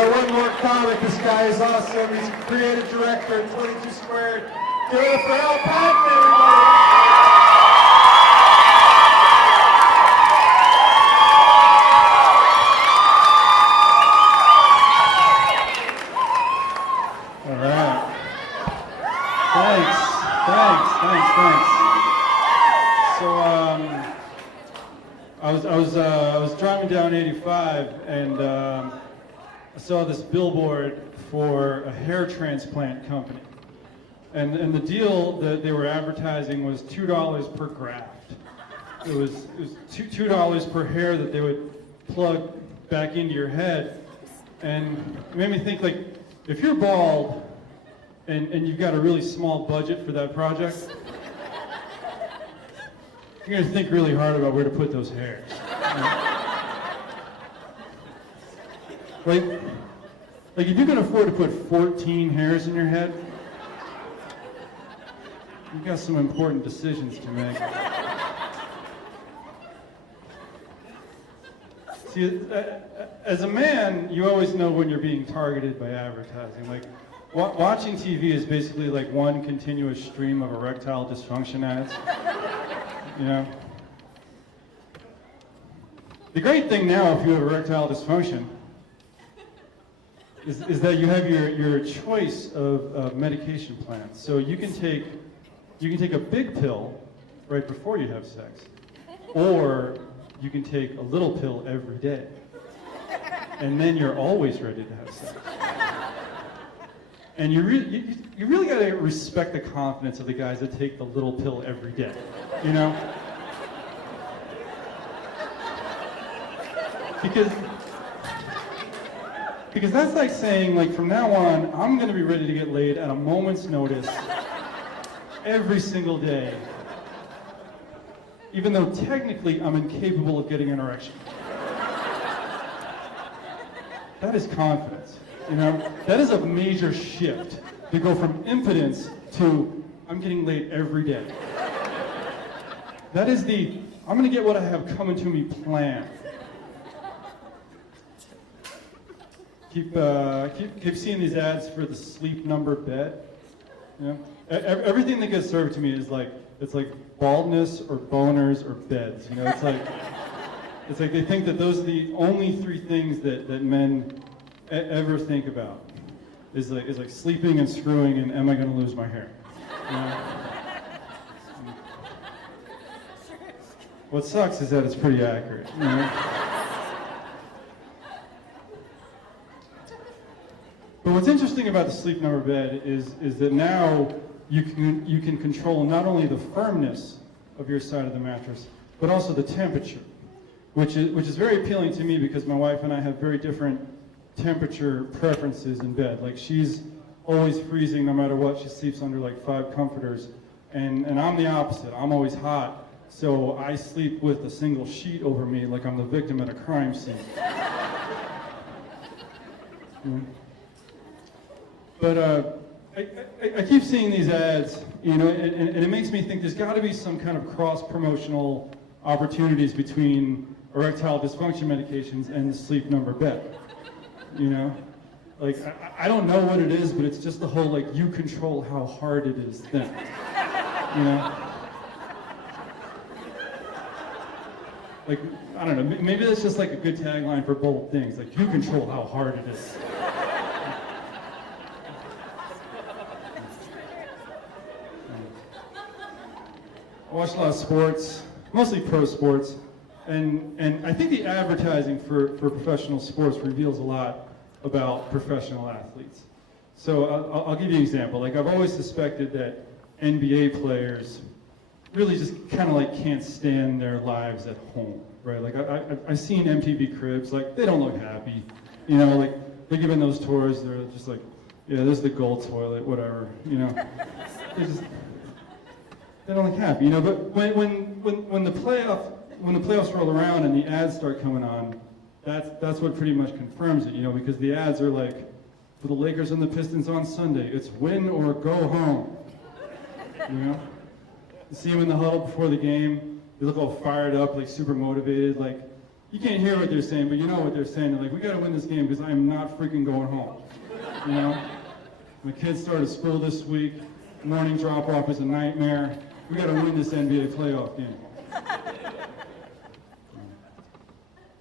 got one more comic. This guy is awesome. He's creative director at 22 Squared. Give it up for Patton, everybody. So I was driving down 85 and I saw this billboard for a hair transplant company, and the deal that they were advertising was $2 per graft. It was $2 per hair that they would plug back into your head, and it made me think, like, if you're bald and you've got a really small budget for that project, you're going to think really hard about where to put those hairs. Like if you can afford to put 14 hairs in your head, you've got some important decisions to make. See, as a man, you always know when you're being targeted by advertising. Like, watching TV is basically like one continuous stream of erectile dysfunction ads. You know? The great thing now, if you have erectile dysfunction, is that you have your choice of medication plans. So you can take a big pill right before you have sex, or you can take a little pill every day, and then you're always ready to have sex. And you really got to respect the confidence of the guys that take the little pill every day, you know? Because that's like saying, like, from now on, I'm going to be ready to get laid at a moment's notice every single day, even though technically I'm incapable of getting an erection. That is confidence, you know? That is a major shift to go from impotence to I'm getting laid every day. That is the I'm going to get what I have coming to me plan. Keep seeing these ads for the sleep number bed. You know? Everything that gets served to me is like, it's like baldness or boners or beds. You know, it's like they think that those are the only three things that men ever think about. Is like sleeping and screwing and am I going to lose my hair? You know? What sucks is that it's pretty accurate. You know? But what's interesting about the sleep number bed is that now you can control not only the firmness of your side of the mattress, but also the temperature, which is very appealing to me because my wife and I have very different temperature preferences in bed. Like, she's always freezing no matter what. She sleeps under like 5 comforters, and I'm the opposite. I'm always hot, so I sleep with a single sheet over me like I'm the victim at a crime scene. But I keep seeing these ads, you know, and it makes me think there's got to be some kind of cross-promotional opportunities between erectile dysfunction medications and the sleep number bed. You know, like I don't know what it is, but it's just the whole like you control how hard it is thing. You know, like I don't know, maybe that's just like a good tagline for both things. Like, you control how hard it is. I watch a lot of sports, mostly pro sports, and I think the advertising for professional sports reveals a lot about professional athletes. So I'll give you an example. Like, I've always suspected that NBA players really just kind of like can't stand their lives at home, right? Like I've seen MTV Cribs, like they don't look happy, you know, like they're giving those tours, they're just like, yeah, there's the gold toilet, whatever, you know. They don't look happy, you know. But when the playoffs roll around and the ads start coming on, that's what pretty much confirms it, you know, because the ads are like, for the Lakers and the Pistons on Sunday, it's win or go home. You know, you see them in the huddle before the game. They look all fired up, like super motivated, like you can't hear what they're saying, but you know what they're saying. They're like, we got to win this game because I am not freaking going home. You know? My kids started school this week. Morning drop-off is a nightmare. We got to win this NBA playoff game.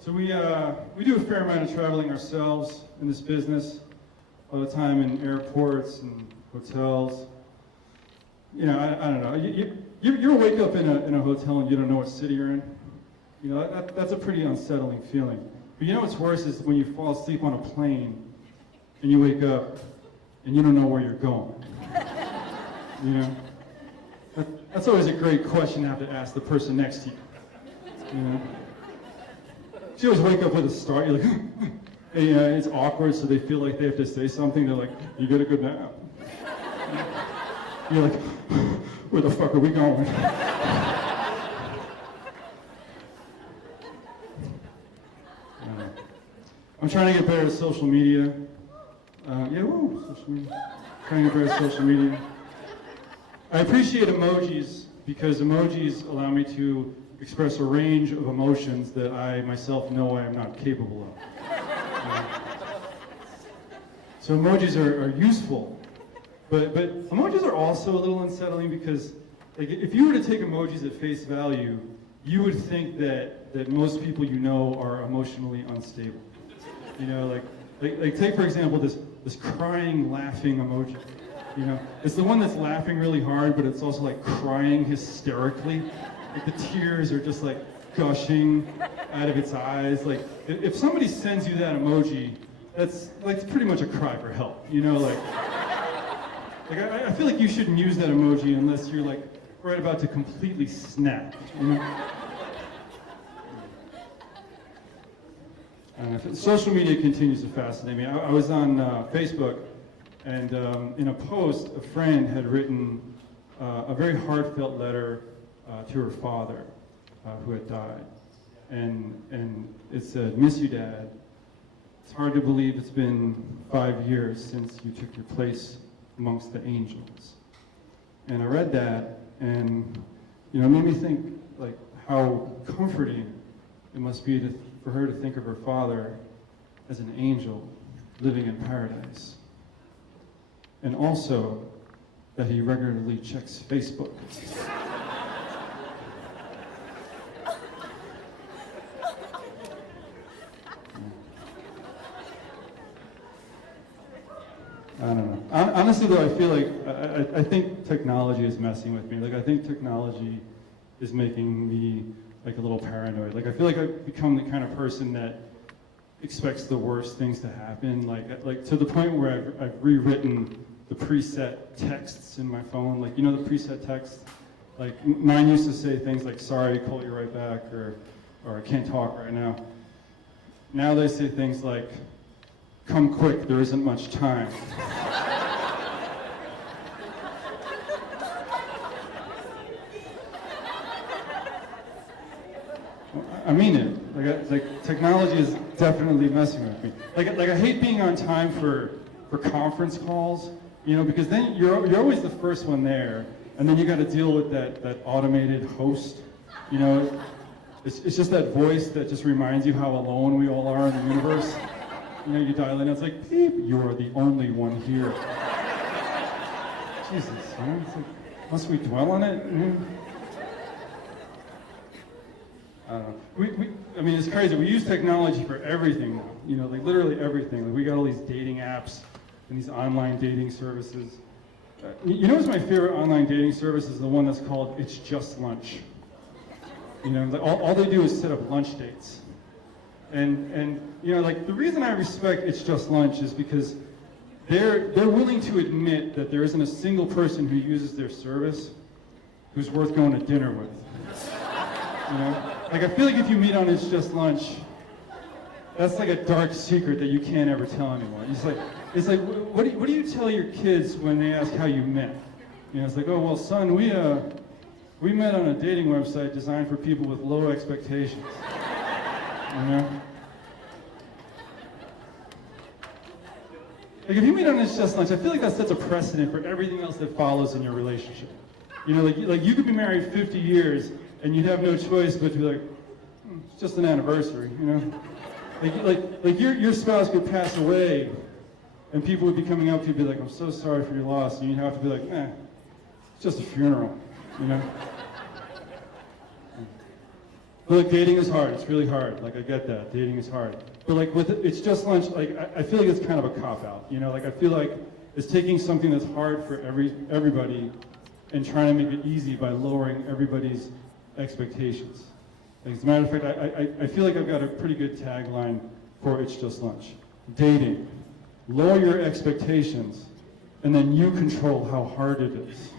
So we do a fair amount of traveling ourselves in this business, all the time in airports and hotels. You know, I don't know. You ever wake up in a hotel and you don't know what city you're in? You know, that's a pretty unsettling feeling. But you know what's worse is when you fall asleep on a plane and you wake up and you don't know where you're going. You know? That's always a great question to have to ask the person next to you. You know? You always wake up with a start. You're like, and, it's awkward, so they feel like they have to say something. They're like, you get a good nap. You're like, where the fuck are we going? I'm trying to get better at social media. Social media. Trying to get better at social media. I appreciate emojis because emojis allow me to express a range of emotions that I myself know I am not capable of. So emojis are useful, but emojis are also a little unsettling because like, if you were to take emojis at face value, you would think that most people you know are emotionally unstable. You know, like take for example this crying, laughing emoji. You know, it's the one that's laughing really hard, but it's also like crying hysterically. Like the tears are just like gushing out of its eyes. Like if somebody sends you that emoji, that's like pretty much a cry for help. You know, like I feel like you shouldn't use that emoji unless you're like right about to completely snap. You know. Social media continues to fascinate me. I was on Facebook, and in a post, a friend had written a very heartfelt letter to her father, who had died. And it said, "Miss you, Dad. It's hard to believe it's been 5 years since you took your place amongst the angels." And I read that, and it made me think like how comforting it must be for her to think of her father as an angel living in paradise. And also that he regularly checks Facebook. I don't know. Honestly, though, I feel like I think technology is messing with me. Like, I think technology is making me like a little paranoid. Like, I feel like I've become the kind of person that expects the worst things to happen. Like to the point where I've rewritten the preset texts in my phone. Like, the preset text. Like, mine used to say things like, "Sorry, call you right back," or "I can't talk right now." Now they say things like, "Come quick, there isn't much time." I mean it. Like technology is definitely messing with me. Like I hate being on time for conference calls, because then you're always the first one there, and then you got to deal with that automated host. It's just that voice that just reminds you how alone we all are in the universe. You dial in, it's like, beep, you are the only one here. Jesus, it's like, must we dwell on it? I don't know. I mean, it's crazy. We use technology for everything now. Like literally everything. Like we got all these dating apps and these online dating services. What's my favorite online dating service is the one that's called It's Just Lunch. All they do is set up lunch dates. And like the reason I respect It's Just Lunch is because they're willing to admit that there isn't a single person who uses their service who's worth going to dinner with. Like I feel like if you meet on It's Just Lunch, that's like a dark secret that you can't ever tell anyone. It's like what do you tell your kids when they ask how you met? It's like, "Oh well, son, we met on a dating website designed for people with low expectations." Like if you meet on It's Just Lunch, I feel like that sets a precedent for everything else that follows in your relationship. Like you could be married 50 years and you'd have no choice but to be like, it's just an anniversary, you know? Like your spouse could pass away, and people would be coming up to you and be like, I'm so sorry for your loss, and you'd have to be like, it's just a funeral, you know? But like, dating is hard. It's really hard. Like, I get that. Dating is hard. But like, with It's Just Lunch, like, I feel like it's kind of a cop-out, you know? Like, I feel like it's taking something that's hard for everybody and trying to make it easy by lowering everybody's expectations. Like, as a matter of fact, I feel like I've got a pretty good tagline for It's Just Lunch. Dating. Lower your expectations, and then you control how hard it is.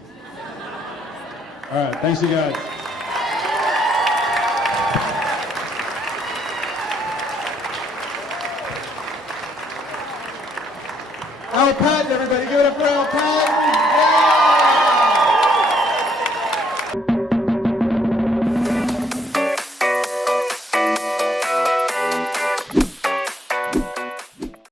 All right, thanks you guys. Patton, everybody, give it up for